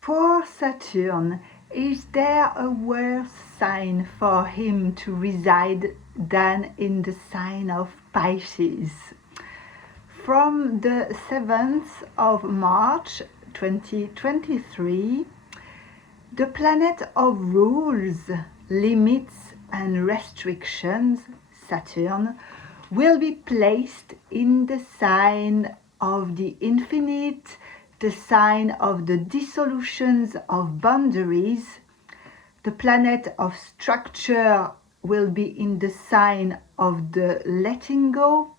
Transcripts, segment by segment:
For Saturn, is there a worse sign for him to reside than in the sign of Pisces? From the 7th of March 2023, the planet of rules, limits and restrictions, Saturn, will be placed in the sign of the infinite, the sign of the dissolutions of boundaries. The planet of structure will be in the sign of the letting go.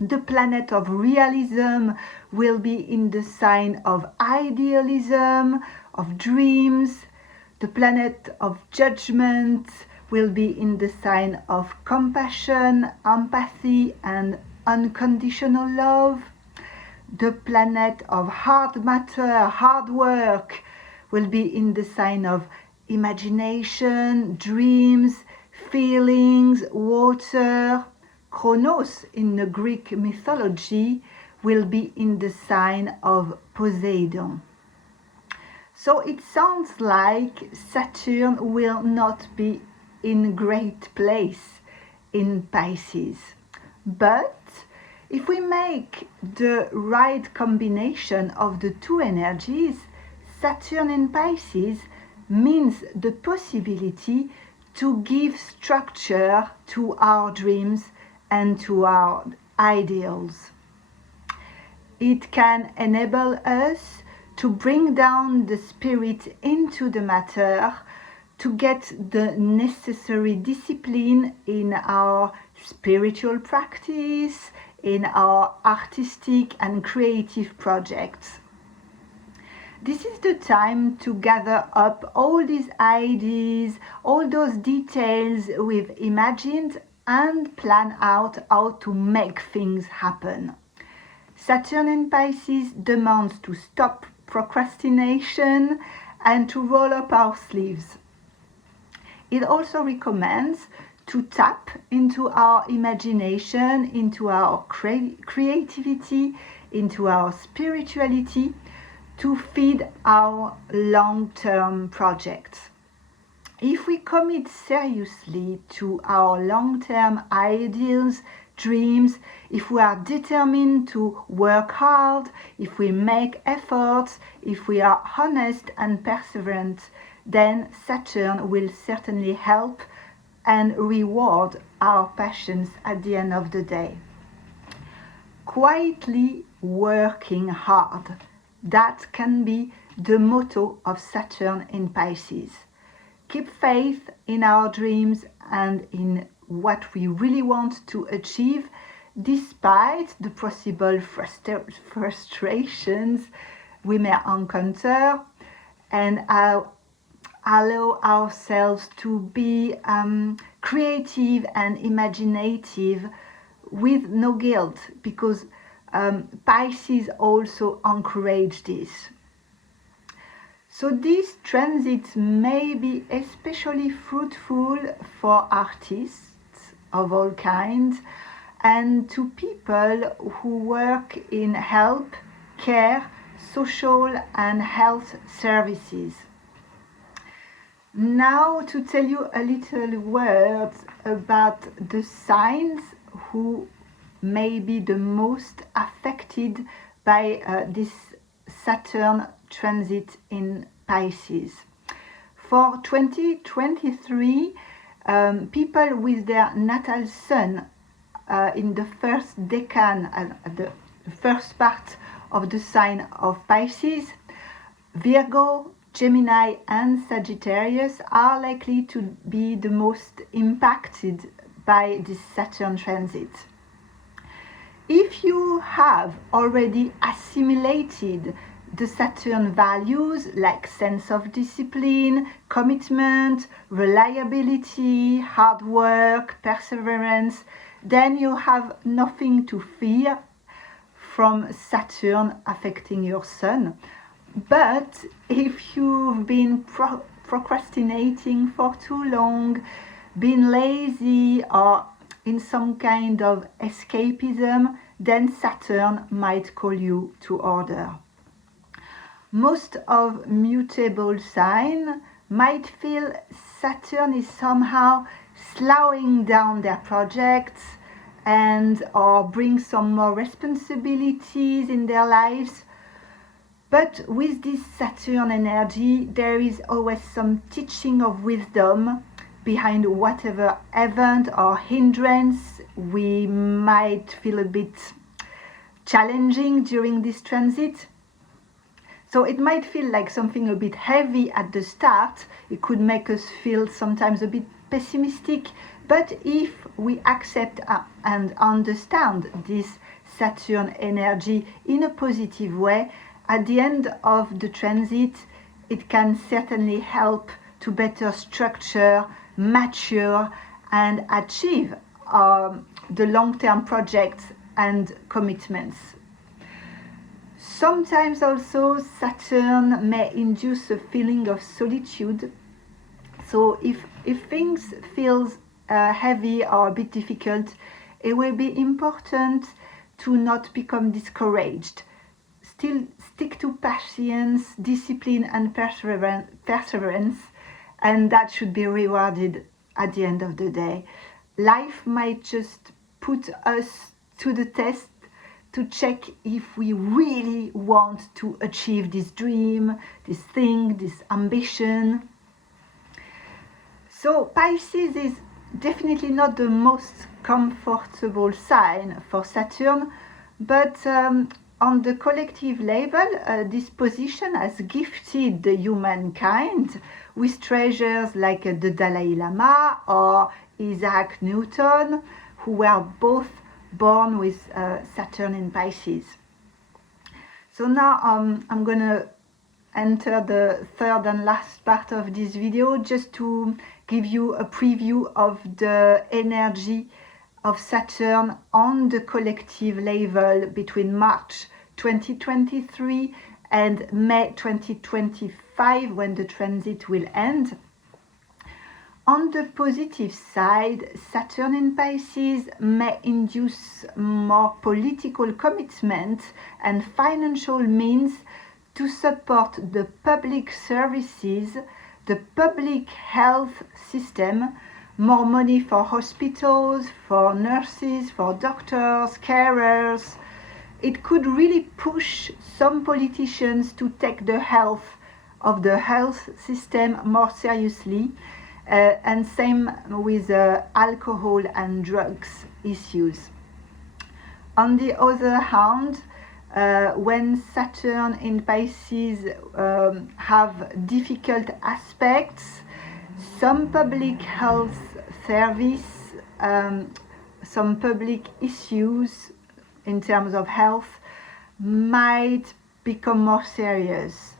The planet of realism will be in the sign of idealism, of dreams. The planet of judgment will be in the sign of compassion, empathy, and unconditional love. The planet of hard matter, hard work, will be in the sign of imagination, dreams, feelings, water. Kronos in the Greek mythology will be in the sign of Poseidon. So it sounds like Saturn will not be in great place in Pisces. But if we make the right combination of the two energies, Saturn in Pisces means the possibility to give structure to our dreams and to our ideals. It can enable us to bring down the spirit into the matter, to get the necessary discipline in our spiritual practice, in our artistic and creative projects. This is the time to gather up all these ideas, all those details we've imagined, and plan out how to make things happen. Saturn in Pisces demands to stop procrastination and to roll up our sleeves. It also recommends to tap into our imagination, into our creativity, into our spirituality, to feed our long-term projects. If we commit seriously to our long-term ideals, dreams, if we are determined to work hard, if we make efforts, if we are honest and perseverant, then Saturn will certainly help and reward our passions at the end of the day. Quietly working hard, that can be the motto of Saturn in Pisces. Keep faith in our dreams and in what we really want to achieve, despite the possible frustrations we may encounter, and allow ourselves to be creative and imaginative with no guilt, because Pisces also encourage this. So this transit may be especially fruitful for artists of all kinds and to people who work in help, care, social and health services. Now to tell you a little words about the signs who may be the most affected by this Saturn transit in Pisces. For 2023, people with their natal sun in the first decan, the first part of the sign of Pisces, Virgo, Gemini and Sagittarius are likely to be the most impacted by this Saturn transit. If you have already assimilated the Saturn values like sense of discipline, commitment, reliability, hard work, perseverance, then you have nothing to fear from Saturn affecting your Sun. But if you've been procrastinating for too long, been lazy or in some kind of escapism, then Saturn might call you to order. Most of mutable sign might feel Saturn is somehow slowing down their projects and or bring some more responsibilities in their lives. But with this Saturn energy, there is always some teaching of wisdom behind whatever event or hindrance we might feel a bit challenging during this transit. So it might feel like something a bit heavy at the start. It could make us feel sometimes a bit pessimistic. But if we accept and understand this Saturn energy in a positive way, at the end of the transit, it can certainly help to better structure, mature, and achieve the long-term projects and commitments. Sometimes also Saturn may induce a feeling of solitude. So if things feels heavy or a bit difficult, it will be important to not become discouraged. Still stick to patience, discipline, and perseverance, and that should be rewarded at the end of the day. Life might just put us to the test to check if we really want to achieve this dream, this thing, this ambition. So Pisces is definitely not the most comfortable sign for Saturn, but on the collective level, this position has gifted the humankind with treasures like the Dalai Lama or Isaac Newton, who were both born with Saturn in Pisces. So now I'm going to enter the third and last part of this video just to give you a preview of the energy of Saturn on the collective level between March 2023 and May 2025, when the transit will end. On the positive side, Saturn in Pisces may induce more political commitment and financial means to support the public services, the public health system, more money for hospitals, for nurses, for doctors, carers. It could really push some politicians to take the health of the health system more seriously, and same with alcohol and drugs issues. On the other hand, when Saturn in Pisces have difficult aspects, some public health service, some public issues in terms of health might become more serious.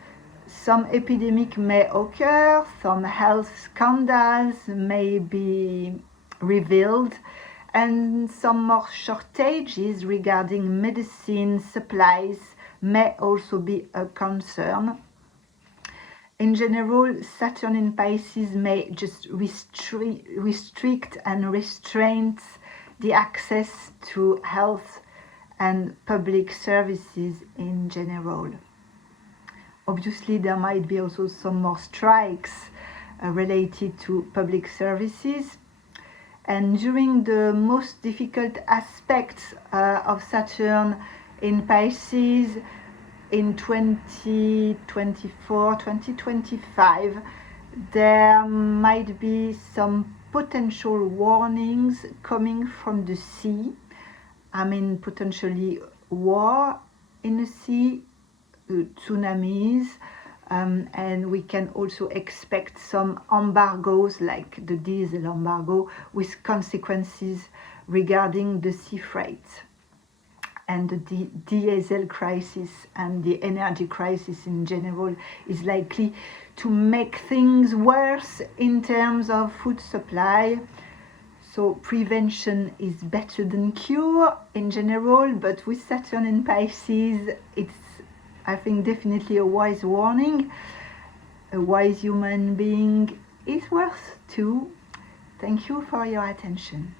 Some epidemic may occur, some health scandals may be revealed, and some more shortages regarding medicine supplies may also be a concern. In general, Saturn in Pisces may just restrict and restrain the access to health and public services in general. Obviously, there might be also some more strikes related to public services. And during the most difficult aspects of Saturn in Pisces in 2024, 2025, there might be some potential warnings coming from the sea. I mean, potentially war in the sea, tsunamis, and we can also expect some embargoes like the diesel embargo with consequences regarding the sea freight. And the diesel crisis and the energy crisis in general is likely to make things worse in terms of food supply. So prevention is better than cure in general, but with Saturn in Pisces, it's, I think, definitely a wise warning. A wise human being is worth too. Thank you for your attention.